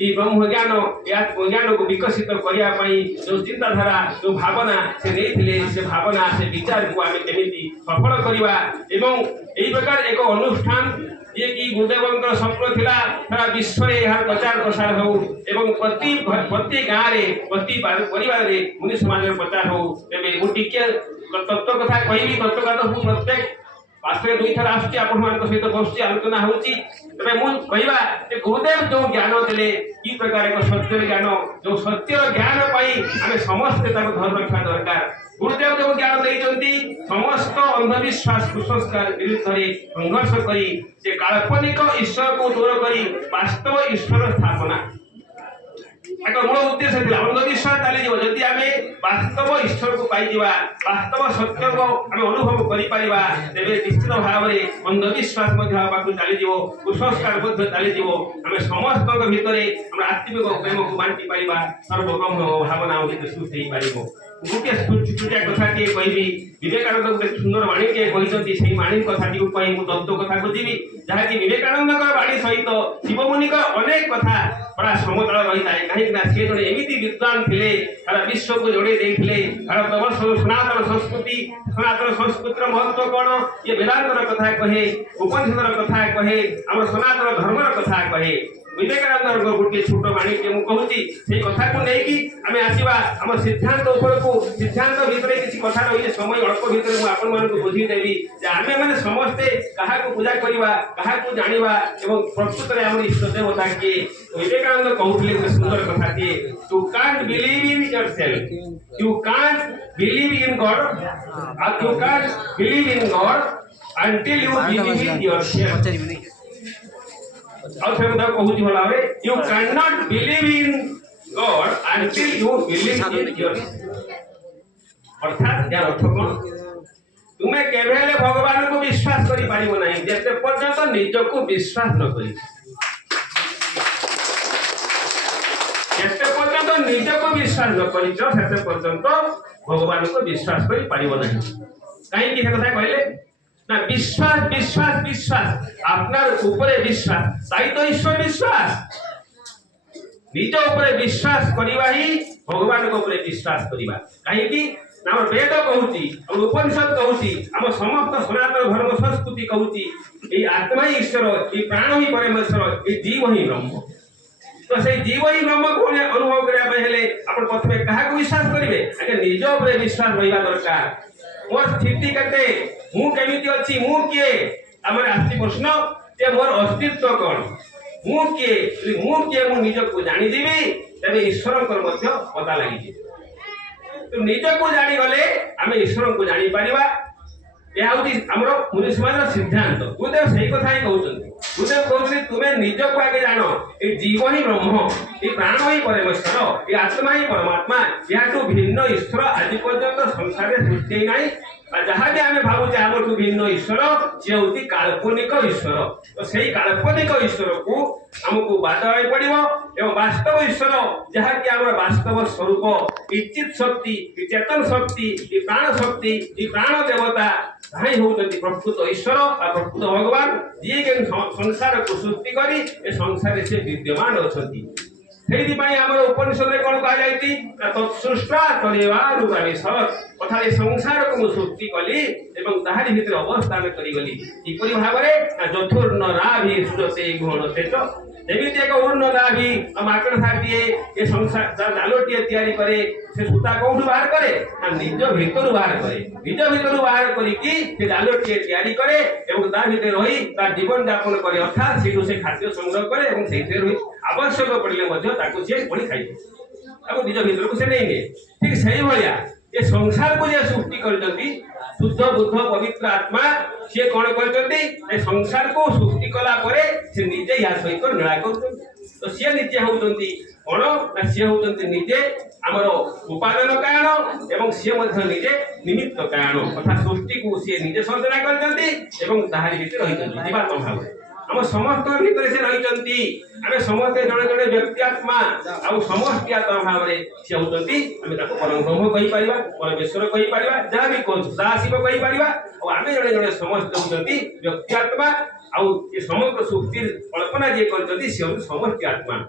ये ब्रह्म ज्ञान या आत्मज्ञान को विकसित करने जो चिंताधारा जो भावना से नहीं से भावना से विचार को आम केमी सफल करवा एवं यही प्रकार एक अनुष्ठान ये कि गुरुदेव स्वप्न थिला सारा विश्व में यार प्रचार प्रसार हो एवं प्रति गाँव में प्रति परिवार में मुनि समाज में प्रचार हो एवं मुझे तत्व कथा कहि तत्व कथा प्रत्येक पार्श्वे दुई थर आसुची आपण सहित बसुची आलोचना होची तबे मु कहवा जे गुरुदेव जो ज्ञान देले की प्रकार एक सत्य ज्ञान जो सत्य ज्ञान पाई आमे समस्त ताको धर्म रखा दरकार गुरुदेव जो ज्ञान देइचंती समस्त अंधविश्वास कुसंस्कार विरुद्ध रे संघर्ष करी जे काल्पनिक ईश्वर को दूर करी वास्तव ईश्वर स्थापना एक मूल उद्देश्य था अंधविश्वास चली जाव जदि आम वास्तव ईश्वर को पाई वास्तव सत्य को आम अनुभव करिपरिबा तेबे निश्चित भाव में अंधविश्वास चली कुसंस्कार चली आम समस्त भितर आम आत्मिक प्रेम को बांटी पारिबा सर्वब्रह्म भावना सृष्टि हो गोटे छुटिया कथा टे कहि विवेकानंद गोटे सुंदर वाणी टे कहते से वाणी कथाटी कही मुझे तत्व कथा खोजी जहाँकि विवेकानंद वाणी सहित शिवमुनि अनेक कथा बड़ा समतल रही है कहीं सी जड़े एमती विद्वान थे सारा विश्व को जोड़े भारत सनातन संस्कृतिर महत्व कौन ये वेदांतर कथा कहे उपनिषदर कथा कहे आम सनातन धर्मर कथा कहे विवेकानंद गोटे छोट वाणी के मुझे से कथा को लेकिन आम आसवा आम सिद्धांत उपरकू सिद्धांत भितर किसी कथा रही समय अल्प भितर मुझे बुझीदेवी आम मैंने समस्ते क्या पूजा करवा क्या जाना और प्रकृत में आम इष्ट देवता किए विवेकानंद कहते गोटे सुंदर कथा किए you can't believe in yourself you can't believe in God you can't believe in God until you believe in yourself और फिर मैं कहूँ भला रे you can not believe in God until you believe in yourself अर्थात यार अर्थ कौन तुम्हें केबे हेले भगवान को विश्वास करि पारिबो नहीं जते पर्यंत निज को विश्वास न करी जते पर्यंत निज को विश्वास न करी सेते पर्यंत भगवान को विश्वास करि पारिबो नहीं काहे कि कथा कहले ना विश्वास विश्वास विश्वास आपनार ऊपर विश्वास ताई तो ईश्वर विश्वास निज ऊपर विश्वास करिवा ही भगवान को ऊपर विश्वास करिवा काहे कि नाम वेद कहूची और उपनिषद कहूची आम समस्त सनातन धर्म संस्कृति कहूची ये आत्मा ही ईश्वर ये प्राण ही परमेश्वर ये जीव ही ब्रह्म तो से जीव ही ब्रह्म को अनुभव करबा हेले आपण प्रथमे कहा को विश्वास करिवे आगे निज ऊपर विश्वास रहिबा दरकार मोर स्थिति कते मु केमिति अछि मु किए हमर आस्ति प्रश्न जे मोर अस्तित्व कोन मु किए मु निज को जानि दिबी तबे ईश्वर को मध्य पता लागि जे तो निज को जानि गले आमे ईश्वर को जानि परिबा या होती हमरो मुनि समाज सिद्धांत गुरुदेव सही कथा ही कहउछन गुरुदेव कहउछन तुमे निज को आगे जानो ए जीव ही ब्रह्म ए प्राण ही परमेश्वर ए आत्मा ही परमात्मा या तो भिन्न ईश्वर आदि पर्यंत संसार में सृष्टि नहीं जहाँ भी आम भावुचे आम भिन्न ईश्वर सी हूँ काल्पनिक ईश्वर तो सही काल्पनिक ईश्वर को आमको बादल पड़ो एवं वास्तव ईश्वर जहाँकि आम वास्तव स्वरूप इच्छित शक्ति चेतन शक्ति प्राण शक्ति प्राण देवता हाँ होती प्रकृत ईश्वर प्रकृत भगवान जी के संसार को सृष्टि करी संसार से विद्यमान अच्छा आम उपनिषद कौन कह तत्सृष्टा कथा संसार को सृष्टि कली ताहारी भितर अवस्थान करी किपरि भाव में चतुर्ण राभि सुरते घोण शेष एमती एक ऊर्ण राभि माकड़ साटीए ये संसार जालटीए तैयारी करे से सूता कौटू बाहर करे निज भितर बाहर करे निज भितर बाहर करके जालटीए तैयारी करे और ता भितर रही तार जीवन यापन करे अर्थात से खाद्य संग्रह करे से रही आवश्यक पड़े सी पुणी खाई निज भितर को से नहीं निए ठीक से भाया ये संसार को जो सृष्टि कर शुद्ध बुद्ध पवित्र आत्मा सी कौन कर संसार को सृष्टि कला से निजे या सहित नीला कर तो सी निजे होती कौन ना सी होती निजे आमर उपादान कारण एवं सी निजे निमित्त कारण अर्थात सृष्टि को सी निजे सर्जना कर जीवात्म भाव आम समस्त भितर से रही आम समस्ते जड़े जड़े व्यक्ति आत्मा आउ समष्टि आत्मा भाव में सी होती परम ब्रह्म कहीपर परमेश्वर कहीपर जहाँ भी कहूँ सदाशिव कहीपर और आम जड़े जड़े समस्त होती व्यक्ति आत्मा आउ समग्र सृष्टि कल्पना जी कर समष्टि आत्मा।